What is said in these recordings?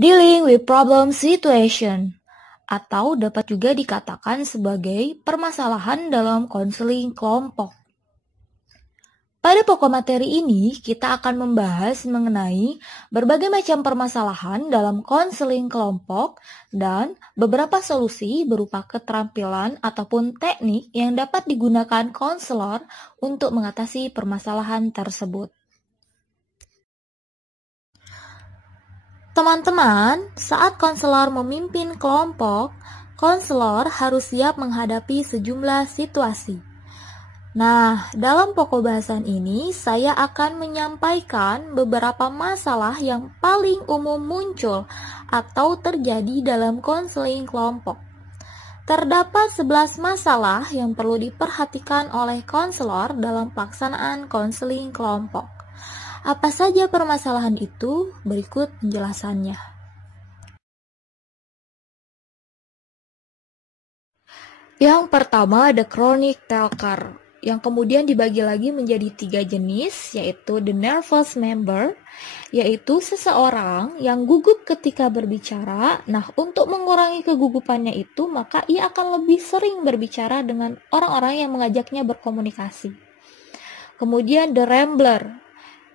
Dealing with problem situation, atau dapat juga dikatakan sebagai permasalahan dalam konseling kelompok. Pada pokok materi ini, kita akan membahas mengenai berbagai macam permasalahan dalam konseling kelompok dan beberapa solusi berupa keterampilan ataupun teknik yang dapat digunakan konselor untuk mengatasi permasalahan tersebut. Teman-teman, saat konselor memimpin kelompok, konselor harus siap menghadapi sejumlah situasi. Nah, dalam pokok bahasan ini, saya akan menyampaikan beberapa masalah yang paling umum muncul atau terjadi dalam konseling kelompok. Terdapat 11 masalah yang perlu diperhatikan oleh konselor dalam pelaksanaan konseling kelompok. Apa saja permasalahan itu? Berikut penjelasannya. Yang pertama, the chronic talker, yang kemudian dibagi lagi menjadi 3 jenis, yaitu the nervous member, yaitu seseorang yang gugup ketika berbicara. Nah, untuk mengurangi kegugupannya itu, maka ia akan lebih sering berbicara dengan orang-orang yang mengajaknya berkomunikasi. Kemudian the rambler,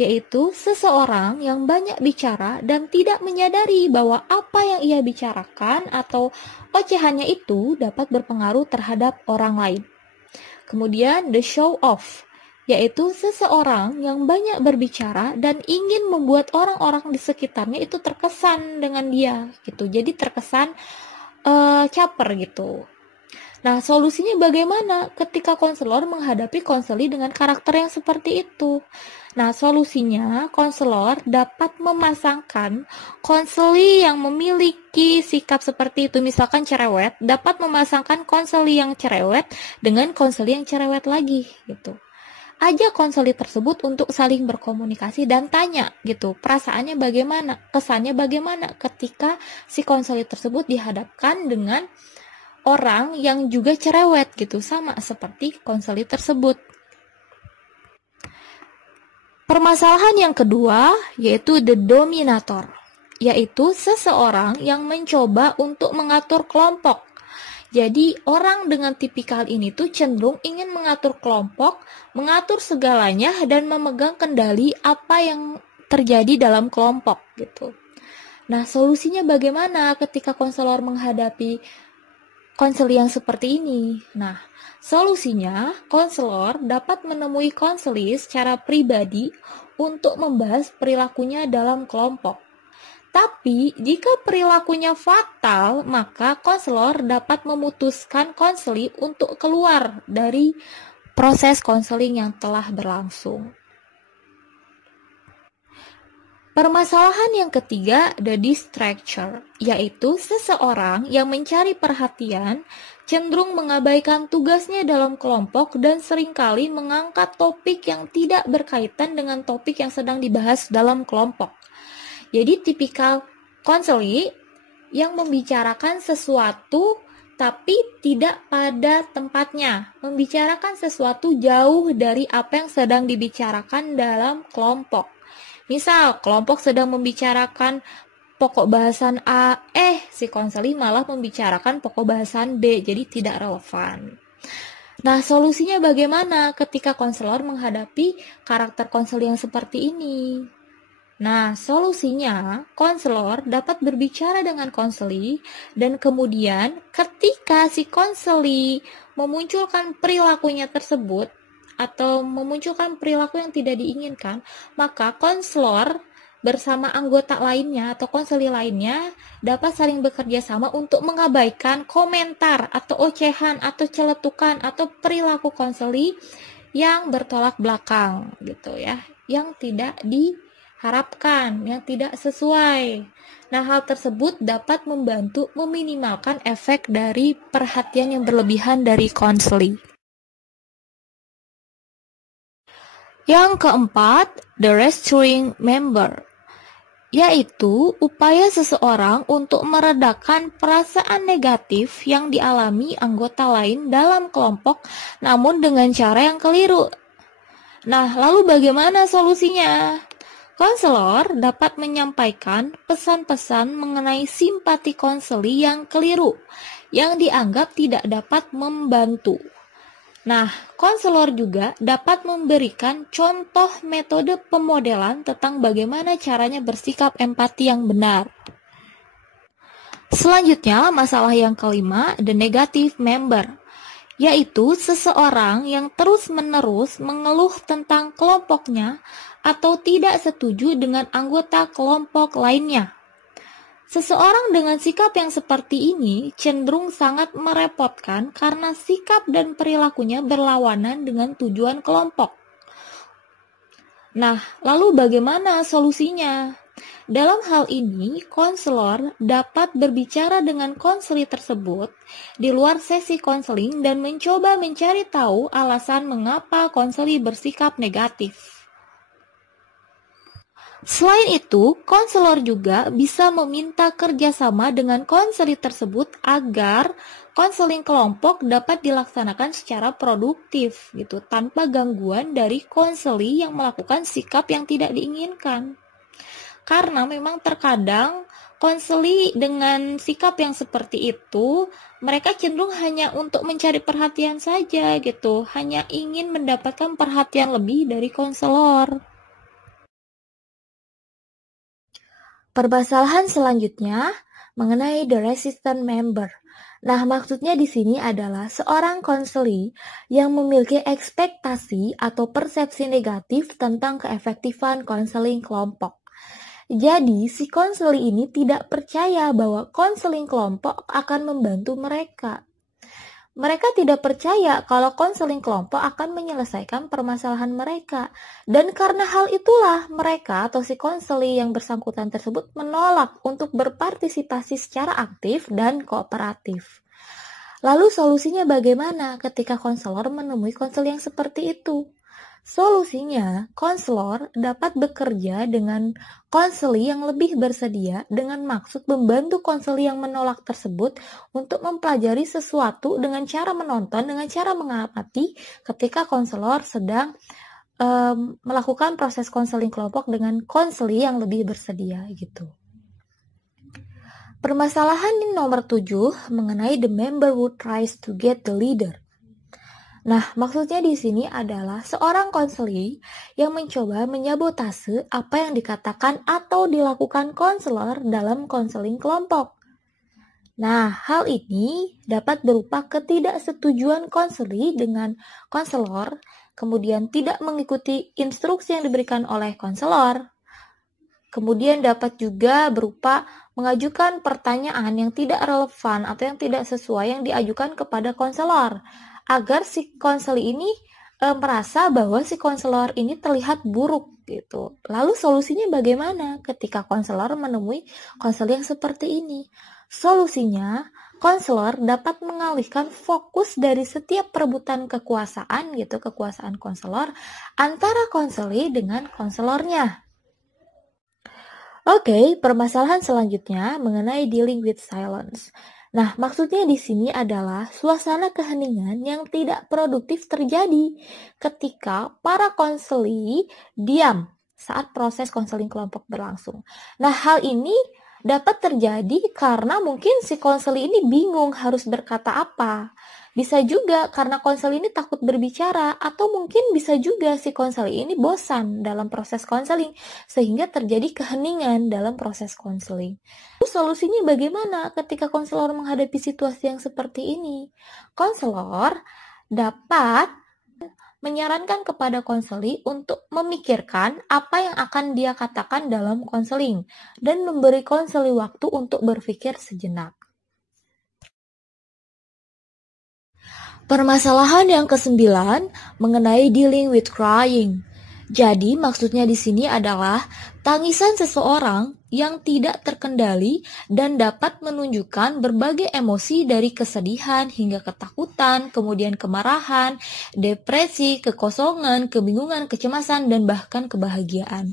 yaitu seseorang yang banyak bicara dan tidak menyadari bahwa apa yang ia bicarakan atau ocehannya itu dapat berpengaruh terhadap orang lain. Kemudian the show off, yaitu seseorang yang banyak berbicara dan ingin membuat orang-orang di sekitarnya itu terkesan dengan dia gitu. Jadi terkesan caper gitu. Nah, solusinya bagaimana ketika konselor menghadapi konseli dengan karakter yang seperti itu? Nah, solusinya konselor dapat memasangkan konseli yang memiliki sikap seperti itu, misalkan cerewet, dapat memasangkan konseli yang cerewet dengan konseli yang cerewet lagi gitu. Ajak konseli tersebut untuk saling berkomunikasi dan tanya gitu, perasaannya bagaimana, kesannya bagaimana ketika si konseli tersebut dihadapkan dengan orang yang juga cerewet gitu, sama seperti konseli tersebut. Permasalahan yang kedua yaitu the dominator, yaitu seseorang yang mencoba untuk mengatur kelompok. Jadi orang dengan tipikal ini tuh cenderung ingin mengatur kelompok, mengatur segalanya dan memegang kendali apa yang terjadi dalam kelompok gitu. Nah, solusinya bagaimana ketika konselor menghadapi konseli yang seperti ini? Nah, solusinya, konselor dapat menemui konseli secara pribadi untuk membahas perilakunya dalam kelompok. Tapi, jika perilakunya fatal, maka konselor dapat memutuskan konseli untuk keluar dari proses konseling yang telah berlangsung. Permasalahan yang ketiga, the distractor, yaitu seseorang yang mencari perhatian, cenderung mengabaikan tugasnya dalam kelompok dan seringkali mengangkat topik yang tidak berkaitan dengan topik yang sedang dibahas dalam kelompok. Jadi tipikal konseli yang membicarakan sesuatu tapi tidak pada tempatnya, membicarakan sesuatu jauh dari apa yang sedang dibicarakan dalam kelompok. Misal, kelompok sedang membicarakan pokok bahasan A, si konseli malah membicarakan pokok bahasan B, jadi tidak relevan. Nah, solusinya bagaimana ketika konselor menghadapi karakter konseli yang seperti ini? Nah, solusinya konselor dapat berbicara dengan konseli dan kemudian ketika si konseli memunculkan perilakunya tersebut atau memunculkan perilaku yang tidak diinginkan, maka konselor bersama anggota lainnya atau konseli lainnya dapat saling bekerja sama untuk mengabaikan komentar atau ocehan atau celetukan atau perilaku konseli yang bertolak belakang gitu ya, yang tidak diharapkan, yang tidak sesuai. Nah, hal tersebut dapat membantu meminimalkan efek dari perhatian yang berlebihan dari konseli. Yang keempat, the reassuring member, yaitu upaya seseorang untuk meredakan perasaan negatif yang dialami anggota lain dalam kelompok, namun dengan cara yang keliru. Nah, lalu bagaimana solusinya? Konselor dapat menyampaikan pesan-pesan mengenai simpati konseli yang keliru, yang dianggap tidak dapat membantu. Nah, konselor juga dapat memberikan contoh metode pemodelan tentang bagaimana caranya bersikap empati yang benar. Selanjutnya, masalah yang kelima, the negative member, yaitu seseorang yang terus-menerus mengeluh tentang kelompoknya atau tidak setuju dengan anggota kelompok lainnya. Seseorang dengan sikap yang seperti ini cenderung sangat merepotkan karena sikap dan perilakunya berlawanan dengan tujuan kelompok. Nah, lalu bagaimana solusinya? Dalam hal ini, konselor dapat berbicara dengan konseli tersebut di luar sesi konseling dan mencoba mencari tahu alasan mengapa konseli bersikap negatif. Selain itu, konselor juga bisa meminta kerjasama dengan konseli tersebut agar konseling kelompok dapat dilaksanakan secara produktif, gitu, tanpa gangguan dari konseli yang melakukan sikap yang tidak diinginkan. Karena memang terkadang konseli dengan sikap yang seperti itu, mereka cenderung hanya untuk mencari perhatian saja, gitu, hanya ingin mendapatkan perhatian lebih dari konselor. Permasalahan selanjutnya mengenai the resistant member. Nah, maksudnya di sini adalah seorang konseli yang memiliki ekspektasi atau persepsi negatif tentang keefektifan konseling kelompok. Jadi, si konseli ini tidak percaya bahwa konseling kelompok akan membantu mereka. Mereka tidak percaya kalau konseling kelompok akan menyelesaikan permasalahan mereka. Dan karena hal itulah mereka atau si konseli yang bersangkutan tersebut menolak untuk berpartisipasi secara aktif dan kooperatif. Lalu solusinya bagaimana ketika konselor menemui konseli yang seperti itu? Solusinya, konselor dapat bekerja dengan konseli yang lebih bersedia dengan maksud membantu konseli yang menolak tersebut untuk mempelajari sesuatu dengan cara menonton, dengan cara mengamati ketika konselor sedang melakukan proses konseling kelompok dengan konseli yang lebih bersedia gitu. Permasalahan nomor 7 mengenai the member who tries to get the leader. Nah, maksudnya di sini adalah seorang konseli yang mencoba menyabotase apa yang dikatakan atau dilakukan konselor dalam konseling kelompok. Nah, hal ini dapat berupa ketidaksetujuan konseli dengan konselor, kemudian tidak mengikuti instruksi yang diberikan oleh konselor. Kemudian dapat juga berupa mengajukan pertanyaan yang tidak relevan atau yang tidak sesuai yang diajukan kepada konselor, agar si konseli ini merasa bahwa si konselor ini terlihat buruk gitu. Lalu solusinya bagaimana ketika konselor menemui konseli yang seperti ini? Solusinya, konselor dapat mengalihkan fokus dari setiap perebutan kekuasaan gitu, kekuasaan konselor antara konseli dengan konselornya. Oke, permasalahan selanjutnya mengenai dealing with silence. Nah, maksudnya di sini adalah suasana keheningan yang tidak produktif terjadi ketika para konseli diam saat proses konseling kelompok berlangsung. Nah, hal ini dapat terjadi karena mungkin si konseli ini bingung harus berkata apa. Bisa juga karena konseli ini takut berbicara, atau mungkin bisa juga si konseli ini bosan dalam proses konseling sehingga terjadi keheningan dalam proses konseling. Solusinya bagaimana ketika konselor menghadapi situasi yang seperti ini? Konselor dapat menyarankan kepada konseli untuk memikirkan apa yang akan dia katakan dalam konseling dan memberi konseli waktu untuk berpikir sejenak. Permasalahan yang ke-9 mengenai dealing with crying. Jadi maksudnya di sini adalah tangisan seseorang yang tidak terkendali dan dapat menunjukkan berbagai emosi dari kesedihan hingga ketakutan, kemudian kemarahan, depresi, kekosongan, kebingungan, kecemasan, dan bahkan kebahagiaan.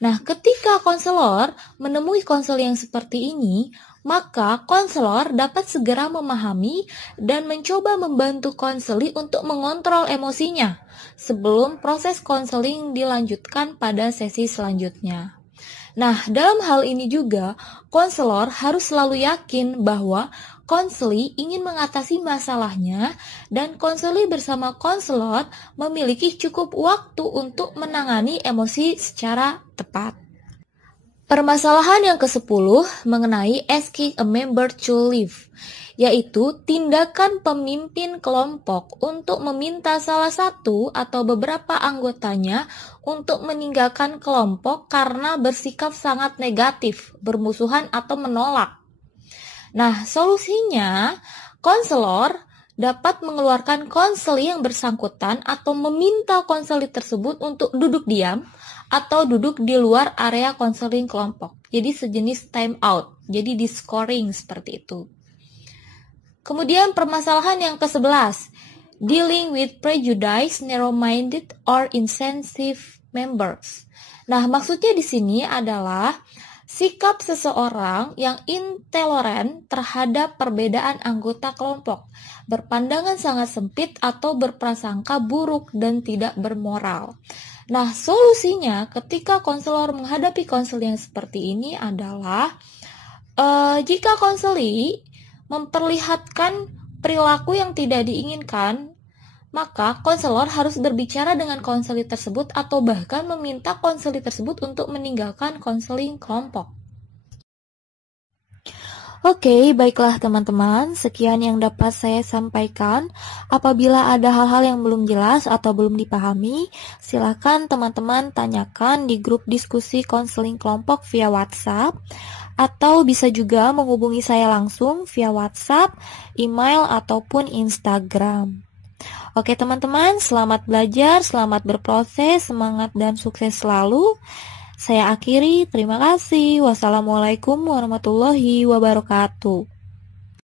Nah, ketika konselor menemui konseling yang seperti ini, maka konselor dapat segera memahami dan mencoba membantu konseli untuk mengontrol emosinya sebelum proses konseling dilanjutkan pada sesi selanjutnya. Nah, dalam hal ini juga, konselor harus selalu yakin bahwa konseli ingin mengatasi masalahnya dan konseli bersama konselor memiliki cukup waktu untuk menangani emosi secara tepat. Permasalahan yang ke-10 mengenai asking a member to leave, yaitu tindakan pemimpin kelompok untuk meminta salah satu atau beberapa anggotanya untuk meninggalkan kelompok karena bersikap sangat negatif, bermusuhan atau menolak. Nah, solusinya, konselor dapat mengeluarkan konseli yang bersangkutan atau meminta konseli tersebut untuk duduk diam atau duduk di luar area konseling kelompok. Jadi sejenis time out, jadi di scoring seperti itu. Kemudian permasalahan yang ke-11, dealing with prejudice, narrow-minded, or insensitive members. Nah, maksudnya di sini adalah sikap seseorang yang intoleran terhadap perbedaan anggota kelompok, berpandangan sangat sempit atau berprasangka buruk dan tidak bermoral. Nah, solusinya ketika konselor menghadapi konseli yang seperti ini adalah jika konseli memperlihatkan perilaku yang tidak diinginkan, maka konselor harus berbicara dengan konseli tersebut atau bahkan meminta konseli tersebut untuk meninggalkan konseling kelompok. Oke, baiklah teman-teman, sekian yang dapat saya sampaikan. Apabila ada hal-hal yang belum jelas atau belum dipahami, silakan teman-teman tanyakan di grup diskusi konseling kelompok via WhatsApp, atau bisa juga menghubungi saya langsung via WhatsApp, email, ataupun Instagram. Oke teman-teman, selamat belajar, selamat berproses, semangat dan sukses selalu. Saya akhiri, terima kasih. Wassalamualaikum warahmatullahi wabarakatuh.